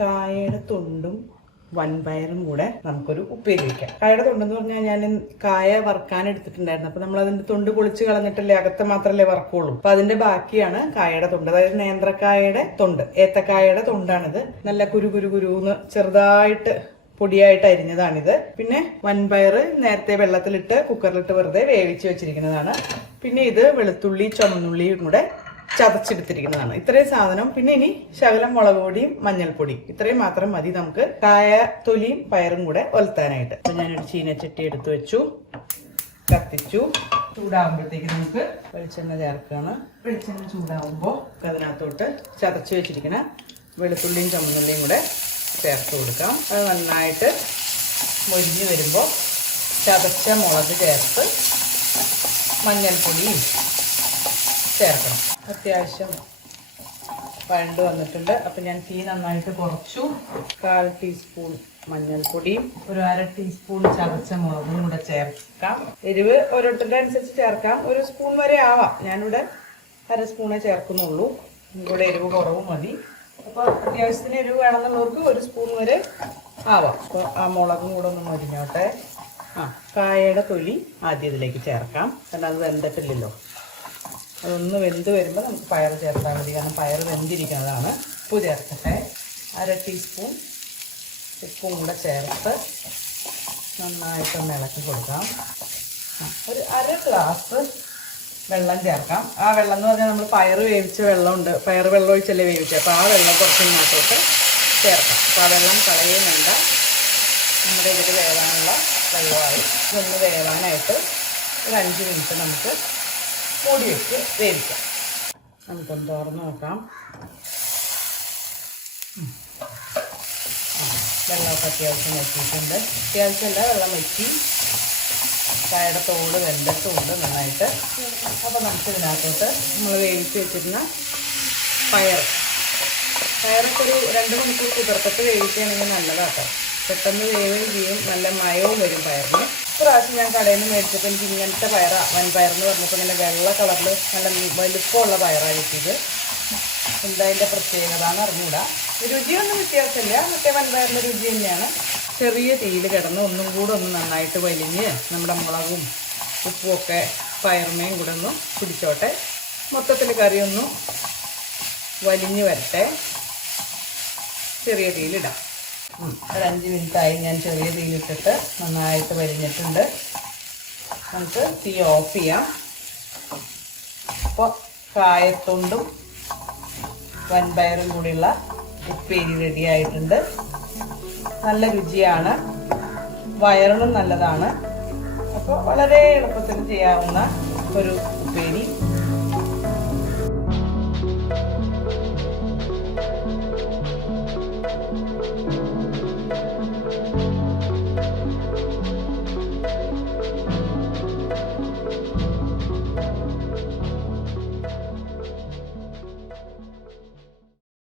കായയുടെ തൊണ്ടും വൻപയറും കൂടെ നമുക്കൊരു ഉപ്പേരി വയ്ക്കാം. കായയുടെ തൊണ്ടെന്ന് പറഞ്ഞാൽ ഞാൻ കായ വറുക്കാൻ എടുത്തിട്ടുണ്ടായിരുന്നു. അപ്പൊ നമ്മൾ അതിന്റെ തൊണ്ട് പൊളിച്ച് കളഞ്ഞിട്ടല്ലേ അകത്ത് മാത്രമല്ലേ വറക്കുള്ളൂ. അപ്പൊ അതിന്റെ ബാക്കിയാണ് കായയുടെ തൊണ്ട്. അതായത് നേന്ത്രക്കായയുടെ തൊണ്ട്, ഏത്തക്കായയുടെ തൊണ്ടാണിത്. നല്ല കുരുന്ന് ചെറുതായിട്ട് പൊടിയായിട്ട് അരിഞ്ഞതാണിത്. പിന്നെ വൻപയർ നേരത്തെ വെള്ളത്തിലിട്ട് കുക്കറിലിട്ട് വെറുതെ വേവിച്ച് വെച്ചിരിക്കുന്നതാണ്. പിന്നെ ഇത് വെളുത്തുള്ളി ചുമന്നുള്ളിയും കൂടെ ചതച്ചെടുത്തിരിക്കുന്നതാണ്. ഇത്രയും സാധനം. പിന്നെ ഇനി ശകലം മുളക് പൊടിയും മഞ്ഞൾപ്പൊടിയും, ഇത്രയും മാത്രം മതി നമുക്ക് കായ തൊലിയും പയറും കൂടെ ഒലത്താനായിട്ട്. അപ്പൊ ഞാനൊരു ചീനച്ചട്ടി എടുത്തു വെച്ചു, കത്തിച്ചു. ചൂടാകുമ്പോഴത്തേക്ക് നമുക്ക് വെളിച്ചെണ്ണ ചേർക്കുകയാണ്. വെളിച്ചെണ്ണ ചൂടാകുമ്പോൾ അതിനകത്തോട്ട് ചതച്ച് വെച്ചിരിക്കുന്ന വെളുത്തുള്ളിയും ചുമന്നുള്ളിയും കൂടെ ചേർത്ത് കൊടുക്കാം. അത് നന്നായിട്ട് മൊരിഞ്ഞ് വരുമ്പോൾ ചതച്ച മുളക് ചേർത്ത് മഞ്ഞൾപ്പൊടിയും ചേർക്കണം. അത്യാവശ്യം വഴണ്ട് വന്നിട്ടുണ്ട്. അപ്പം ഞാൻ തീ നന്നായിട്ട് കുറച്ചു. 1/4 ടീസ്പൂൺ മഞ്ഞൾപ്പൊടിയും ഒരു 1/2 ടീസ്പൂൺ ചതച്ച മുളകും കൂടെ ചേർക്കാം. എരിവ് ഓരോരുത്തരുടെ അനുസരിച്ച് ചേർക്കാം. 1 സ്പൂൺ വരെ ആവാം. ഞാനിവിടെ 1/2 സ്പൂണേ ചേർക്കുന്നുള്ളൂ. ഇവിടെ എരിവ് കുറവ് മതി. അപ്പോൾ അത്യാവശ്യത്തിന് എരിവ് വേണമെന്നുള്ളവർക്ക് 1 സ്പൂൺ വരെ ആവാം. അപ്പോൾ ആ മുളകും കൂടെ ഒന്ന് മൊരിഞ്ഞോട്ടെ. കായയുടെ തൊലി ആദ്യം ഇതിലേക്ക് ചേർക്കാം. കാരണം അത് വെന്തിട്ടില്ലല്ലോ. അതൊന്ന് വെന്ത് വരുമ്പോൾ നമുക്ക് പയർ ചേർത്താൽ മതി. കാരണം പയർ വെന്തിരിക്കുന്നതാണ്. ഉപ്പ് ചേർക്കട്ടെ. 1/2 ടീസ്പൂൺ ഉപ്പും കൂടെ ചേർത്ത് നന്നായിട്ടൊന്ന് ഇളക്കി കൊടുക്കാം. ഒരു 1/2 ഗ്ലാസ് വെള്ളം ചേർക്കാം. ആ വെള്ളം എന്ന് പറഞ്ഞാൽ നമ്മൾ പയർ വേവിച്ച വെള്ളമുണ്ട്. പയർ വെള്ളം ഒഴിച്ചല്ലേ വേവിച്ചത്. അപ്പോൾ ആ വെള്ളം കുറച്ച് ഇതിനകത്തോട്ട് ചേർക്കാം. അപ്പോൾ ആ വെള്ളം കളയുകയും വേണ്ട. നമ്മുടെ ഇതിൽ വേവാനുള്ള വെള്ളമായി. ഇതൊന്ന് വേവാനായിട്ട് ഒരു 5 മിനിറ്റ് നമുക്ക് മൂടി വെച്ച് വേവിക്കാം. നമുക്കൊന്ന് തുറന്ന് നോക്കാം. വെള്ളമൊക്കെ അത്യാവശ്യം വറ്റിയിട്ടുണ്ട്. അത്യാവശ്യമല്ല, വെള്ളം വറ്റി. കായയുടെ തോട് വെന്തിട്ടുണ്ട് നന്നായിട്ട്. അപ്പോൾ നമുക്ക് ഇതിനകത്തോട്ട് നമ്മൾ വേവിച്ച് വെച്ചിരുന്ന പയറൊക്കെ ഒരു 2 മണിക്കൂർ കുതിർത്തിട്ട് വേവിക്കുകയാണെങ്കിൽ നല്ലതാട്ടോ. പെട്ടെന്ന് വേവുകയും ചെയ്യും. നല്ല മയവും വരും പയറിന്. ഇപ്രാവശ്യം ഞാൻ കടയിൽ നിന്ന് മേടിച്ചപ്പോൾ എനിക്ക് ഇങ്ങനത്തെ വൻപയർ എന്ന് പറഞ്ഞപ്പോൾ ഇങ്ങനെ വെള്ള കളറിൽ നല്ല വലുപ്പമുള്ള പയറാണ് കിട്ടിയത്. എന്താ അതിൻ്റെ പ്രത്യേകത എന്ന് അറിഞ്ഞൂടാ. രുചിയൊന്നും വ്യത്യാസമില്ല. മറ്റേ വൻപയറിൻ്റെ രുചി തന്നെയാണ്. ചെറിയ തീയിൽ കിടന്ന് ഒന്നും കൂടെ ഒന്ന് നന്നായിട്ട് വലിഞ്ഞ് നമ്മുടെ മുളകും ഉപ്പും ഒക്കെ പയറുമേയും കൂടെ ഒന്ന് പിടിച്ചോട്ടെ. മൊത്തത്തിൽ കറിയൊന്നും വലിഞ്ഞ് വരട്ടെ. ചെറിയ തീയിലിടാം. ഒരു 5 മിനിറ്റായി ഞാൻ ചെറിയ തീയിലിട്ടിട്ട് നന്നായിട്ട് വലിഞ്ഞിട്ടുണ്ട്. നമുക്ക് തീ ഓഫ് ചെയ്യാം. അപ്പോൾ കായത്തൊണ്ടും വൻപയറും കൂടിയുള്ള ഉപ്പേരി റെഡി ആയിട്ടുണ്ട്. നല്ല രുചിയാണ്, വയറിനും നല്ലതാണ്. അപ്പോൾ വളരെ എളുപ്പത്തിൽ ചെയ്യാവുന്ന ഒരു ഉപ്പേരി.